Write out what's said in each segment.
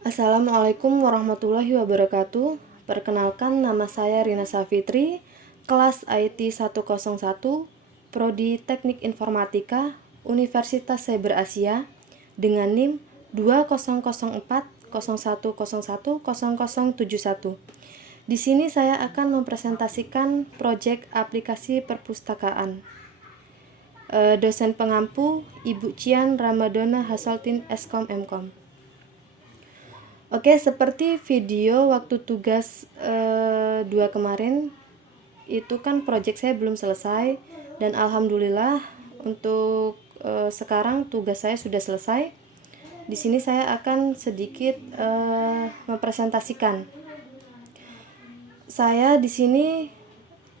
Assalamualaikum warahmatullahi wabarakatuh. Perkenalkan, nama saya Rina Safitri, kelas IT 101, Prodi Teknik Informatika, Universitas Cyber Asia, dengan NIM 200401010071. Di sini saya akan mempresentasikan proyek aplikasi perpustakaan. Dosen pengampu Ibu Cian Ramadona Hasaltin Eskom Mkom. Oke, seperti video waktu tugas 2 kemarin, itu kan project saya belum selesai, dan alhamdulillah untuk sekarang tugas saya sudah selesai. Di sini saya akan sedikit mempresentasikan. Saya di sini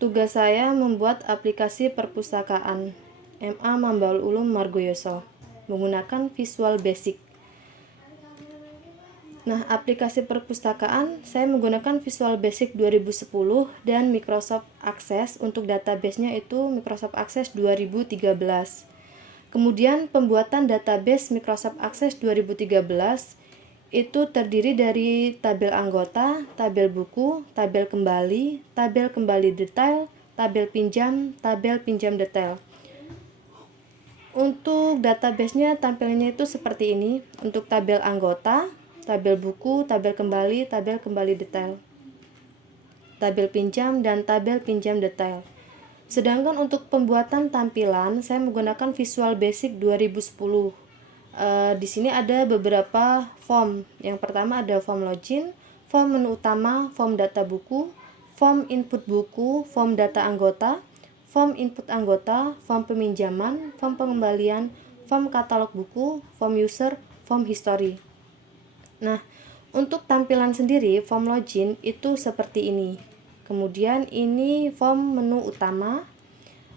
tugas saya membuat aplikasi perpustakaan MA Mambaul Ulum Margoyoso menggunakan Visual Basic. Nah, aplikasi perpustakaan saya menggunakan Visual Basic 2010 dan Microsoft Access. Untuk database-nya itu Microsoft Access 2013. Kemudian pembuatan database Microsoft Access 2013 itu terdiri dari tabel anggota, tabel buku, tabel kembali detail, tabel pinjam detail. Untuk database-nya tampilannya itu seperti ini. Untuk tabel anggota, tabel buku, tabel kembali detail, tabel pinjam, dan tabel pinjam detail. Sedangkan untuk pembuatan tampilan, saya menggunakan Visual Basic 2010. Di sini ada beberapa form. Yang pertama ada form login, form menu utama, form data buku, form input buku, form data anggota, form input anggota, form peminjaman, form pengembalian, form katalog buku, form user, form history. Nah, untuk tampilan sendiri form login itu seperti ini. Kemudian ini form menu utama,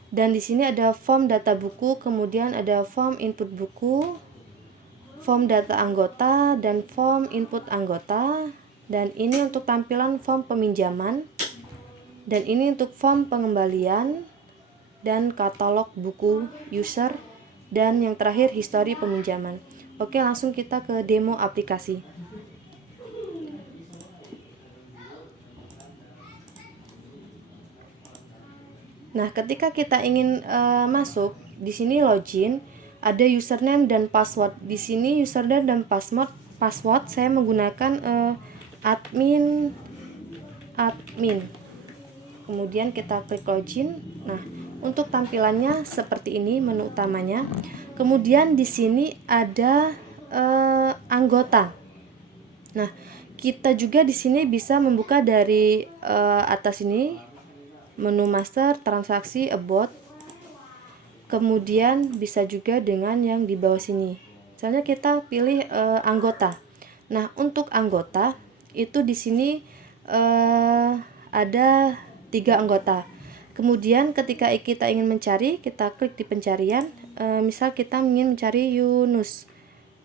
dan di sini ada form data buku, kemudian ada form input buku, form data anggota, dan form input anggota. Dan ini untuk tampilan form peminjaman, dan ini untuk form pengembalian dan katalog buku user, dan yang terakhir history peminjaman. Oke, langsung kita ke demo aplikasi. Nah, ketika kita ingin masuk, di sini login, ada username dan password. Di sini username dan password saya menggunakan admin. Kemudian kita klik login. Nah, untuk tampilannya seperti ini menu utamanya. Kemudian di sini ada anggota. Nah, kita juga di sini bisa membuka dari atas ini menu master, transaksi, about. Kemudian bisa juga dengan yang di bawah sini. Misalnya kita pilih anggota. Nah, untuk anggota itu di sini ada 3 anggota. Kemudian ketika kita ingin mencari, kita klik di pencarian. Misal kita ingin mencari Yunus.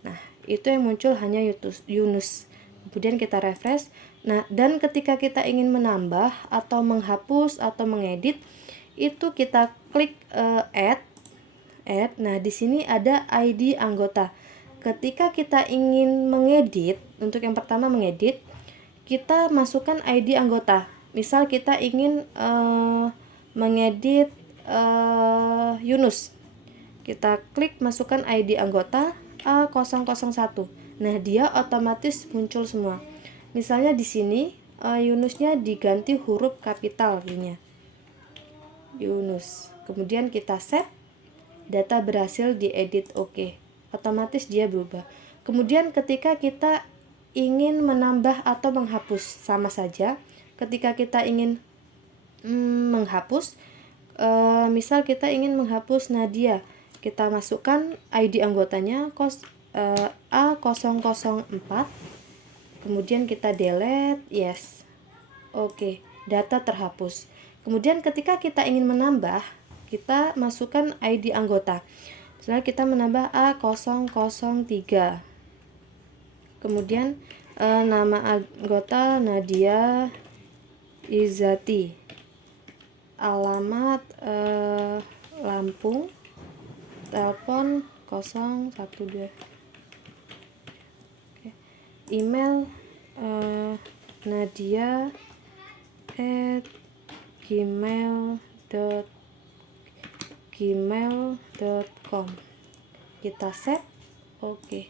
Nah, itu yang muncul hanya Yunus. Kemudian kita refresh. Nah, dan ketika kita ingin menambah atau menghapus atau mengedit, itu kita klik add. Nah, di sini ada ID anggota. Ketika kita ingin mengedit, untuk yang pertama mengedit, kita masukkan ID anggota. Misal kita ingin mengedit Yunus. Kita klik masukkan ID anggota A001. Nah, dia otomatis muncul semua. Misalnya di sini Yunusnya diganti huruf kapital gini. Yunus. Kemudian kita save. Data berhasil diedit, oke. Otomatis dia berubah. Kemudian ketika kita ingin menambah atau menghapus, sama saja. Ketika kita ingin menghapus, misal kita ingin menghapus Nadia, kita masukkan ID anggotanya A004. Kemudian kita delete, yes. Oke, data terhapus. Kemudian ketika kita ingin menambah, kita masukkan ID anggota. Misalnya kita menambah A003. Kemudian nama anggota Nadia Izati. Alamat Lampung. Telepon 012. Oke. email nadia@gmail.com. Kita set, oke.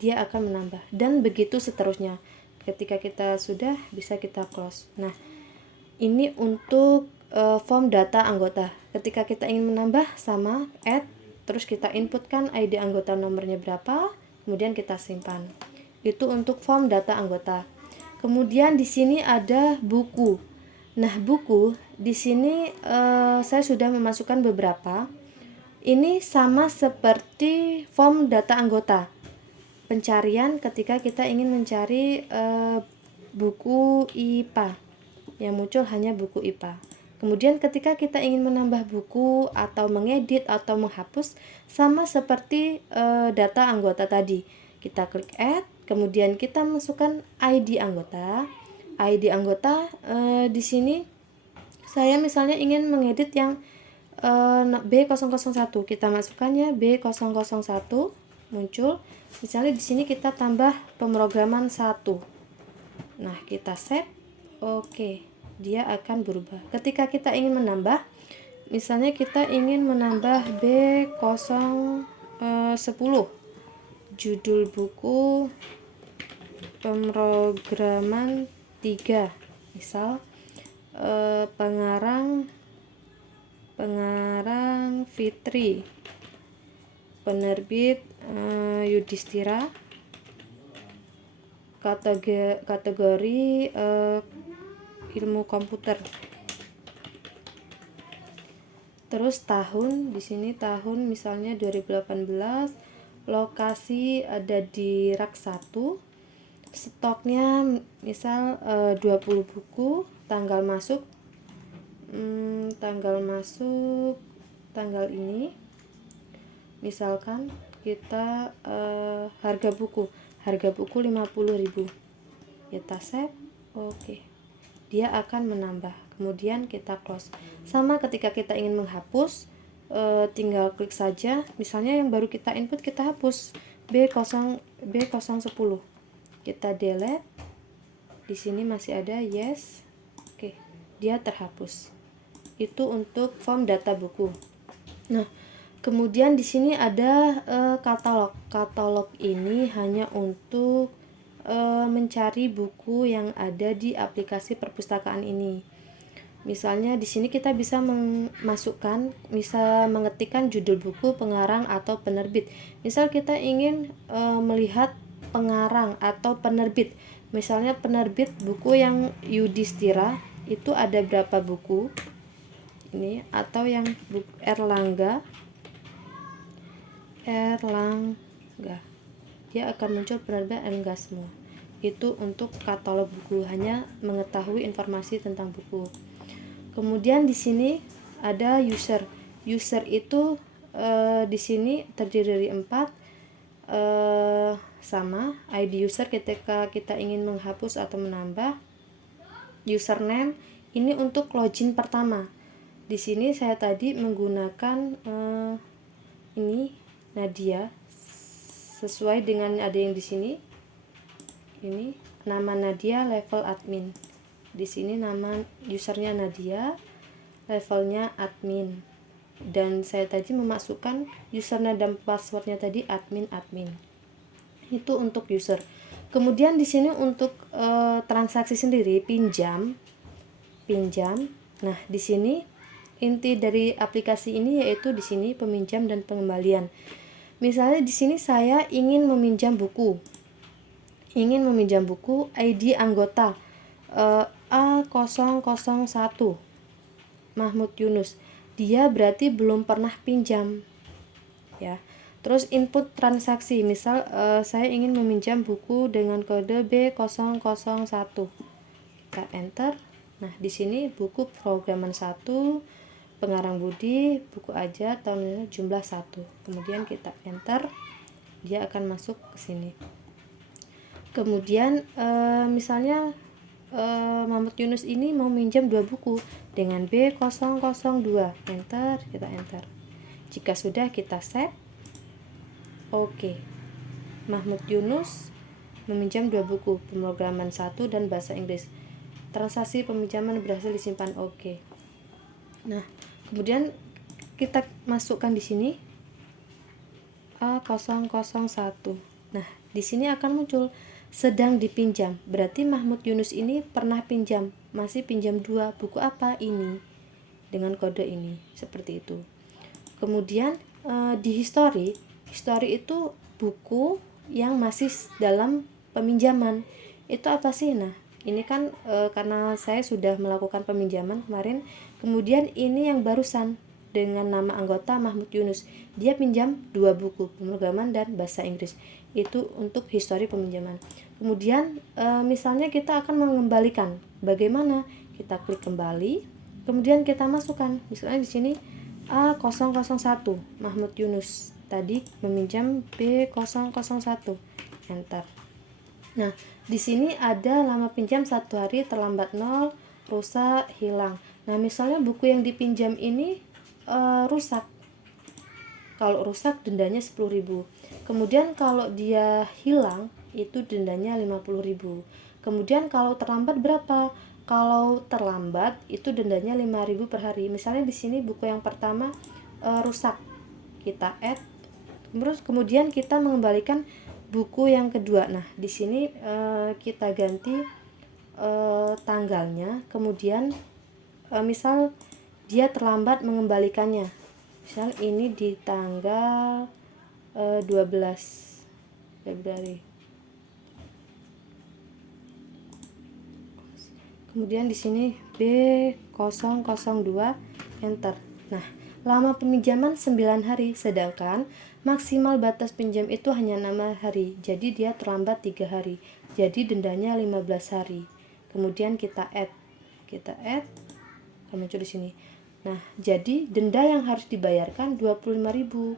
Dia akan menambah, dan begitu seterusnya. Ketika kita sudah, bisa kita close. Nah, ini untuk form data anggota. Ketika kita ingin menambah, sama add, terus kita inputkan ID anggota nomornya berapa, kemudian kita simpan. Itu untuk form data anggota. Kemudian di sini ada buku. Nah, buku di sini saya sudah memasukkan beberapa. Ini sama seperti form data anggota. Pencarian ketika kita ingin mencari buku IPA, yang muncul hanya buku IPA. Kemudian ketika kita ingin menambah buku atau mengedit atau menghapus, sama seperti data anggota tadi. Kita klik add, kemudian kita masukkan ID anggota. ID anggota di sini saya misalnya ingin mengedit yang B001, kita masukkannya B001, muncul. Misalnya di sini kita tambah pemrograman 1. Nah, kita save. Oke, dia akan berubah. Ketika kita ingin menambah, misalnya kita ingin menambah B010, judul buku pemrograman 3, misal pengarang Fitri, penerbit Yudhistira, kategori ilmu komputer. Terus tahun, di sini tahun misalnya 2018, lokasi ada di rak 1, stoknya misal 20 buku, tanggal masuk tanggal ini, misalkan kita harga buku 50.000, kita save. Oke, dia akan menambah, kemudian kita close. Sama ketika kita ingin menghapus, tinggal klik saja, misalnya yang baru kita input kita hapus B010, kita delete. Di sini masih ada yes, oke, dia terhapus. Itu untuk form data buku. Nah, kemudian di sini ada katalog. Katalog ini hanya untuk mencari buku yang ada di aplikasi perpustakaan ini. Misalnya di sini kita bisa bisa mengetikkan judul buku, pengarang atau penerbit. Misal kita ingin melihat pengarang atau penerbit. Misalnya penerbit buku yang Yudhistira itu ada berapa buku? Ini, atau yang Erlangga, dia akan muncul penerbit Erlangga semua. Itu untuk katalog buku, hanya mengetahui informasi tentang buku. Kemudian di sini ada user. User itu di sini terdiri dari 4, sama ID user ketika kita ingin menghapus atau menambah. Username ini untuk login pertama. Di sini saya tadi menggunakan ini Nadia, sesuai dengan ada yang di sini. Ini nama Nadia, level admin. Di sini nama usernya Nadia, levelnya admin. Dan saya tadi memasukkan username dan passwordnya tadi admin. Itu untuk user. Kemudian di sini untuk transaksi sendiri, pinjam. Nah, di sini inti dari aplikasi ini yaitu di sini peminjam dan pengembalian. Misalnya di sini saya ingin meminjam buku. ID anggota A001 Mahmud Yunus. Dia berarti belum pernah pinjam. Ya. Terus input transaksi, misal saya ingin meminjam buku dengan kode B001. Kita enter. Nah, di sini buku programan 1, pengarang Budi, buku aja, tahun jumlah 1. Kemudian kita enter, dia akan masuk ke sini. Kemudian misalnya Mahmud Yunus ini mau minjam 2 buku dengan B002. Kita enter. Jika sudah, kita save. Oke. Mahmud Yunus meminjam 2 buku, pemrograman 1 dan bahasa Inggris. Transaksi peminjaman berhasil disimpan. Oke. Nah, kemudian kita masukkan di sini A001. Nah, di sini akan muncul sedang dipinjam. Berarti Mahmud Yunus ini pernah pinjam, masih pinjam 2 buku apa ini? Dengan kode ini, seperti itu. Kemudian di history itu buku yang masih dalam peminjaman. Itu apa sih? Nah, ini kan karena saya sudah melakukan peminjaman kemarin, kemudian ini yang barusan dengan nama anggota Mahmud Yunus, dia pinjam 2 buku, pemrograman dan bahasa Inggris. Itu untuk history peminjaman. Kemudian misalnya kita akan mengembalikan, bagaimana? Kita klik kembali, kemudian kita masukkan, misalnya di sini A001 Mahmud Yunus tadi meminjam B001, enter. Nah, di sini ada lama pinjam 1 hari, terlambat 0, rusak, hilang. Nah, misalnya buku yang dipinjam ini rusak. Kalau rusak dendanya 10.000. Kemudian kalau dia hilang itu dendanya 50.000. Kemudian kalau terlambat berapa? Kalau terlambat itu dendanya 5.000 per hari. Misalnya di sini buku yang pertama rusak. Kita add. Terus kemudian kita mengembalikan buku yang kedua. Nah, di sini kita ganti tanggalnya. Kemudian misal dia terlambat mengembalikannya. Misal ini di tanggal 12 Februari. Kemudian di sini B002, enter. Nah, lama peminjaman 9 hari, sedangkan maksimal batas pinjam itu hanya 6 hari. Jadi dia terlambat 3 hari. Jadi dendanya 15 hari. Kemudian kita add. Muncul di sini. Nah, jadi denda yang harus dibayarkan 25.000.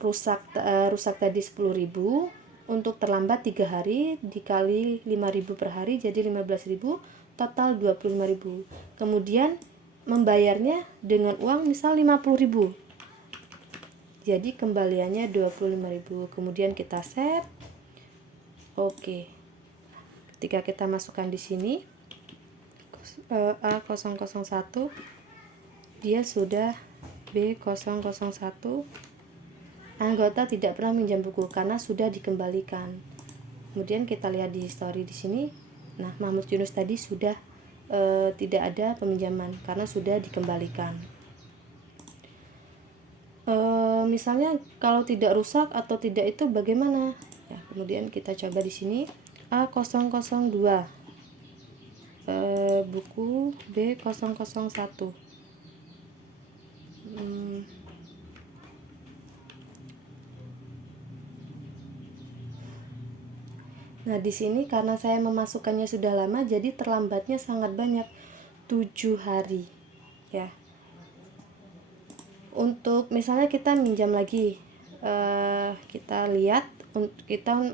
Rusak tadi 10.000, untuk terlambat 3 hari dikali 5.000 per hari jadi 15.000, total 25.000. Kemudian membayarnya dengan uang misal 50.000. Jadi kembaliannya 25.000. Kemudian kita save. Oke. Ketika kita masukkan di sini A001, dia sudah B001. Anggota tidak pernah minjam buku karena sudah dikembalikan. Kemudian kita lihat di history di sini. Nah, Mahmud Yunus tadi sudah tidak ada peminjaman karena sudah dikembalikan. Misalnya kalau tidak rusak atau tidak itu bagaimana? Ya, kemudian kita coba di sini A002. Buku B001. Nah, di sini karena saya memasukkannya sudah lama, jadi terlambatnya sangat banyak, 7 hari. Ya. Untuk misalnya kita minjam lagi, kita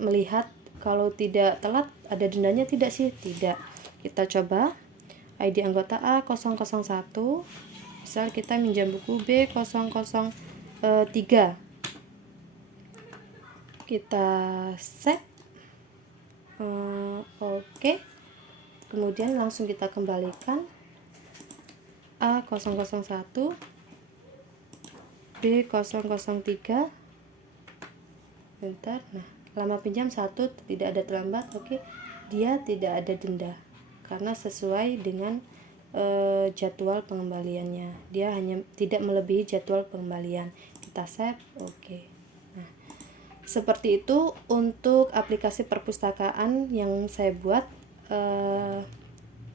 melihat kalau tidak telat ada dendanya tidak sih? Tidak. Kita coba ID anggota A001. Misal kita minjam buku B003. Kita set. Oke. Kemudian langsung kita kembalikan A001 B003. Bentar. Nah, lama pinjam 1, tidak ada terlambat. Oke. Dia tidak ada denda karena sesuai dengan jadwal pengembaliannya. Dia hanya tidak melebihi jadwal pengembalian. Kita save. Oke. Nah, seperti itu untuk aplikasi perpustakaan yang saya buat.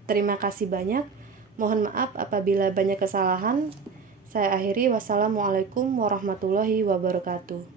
Terima kasih banyak. Mohon maaf apabila banyak kesalahan. Saya akhiri. Wassalamualaikum warahmatullahi wabarakatuh.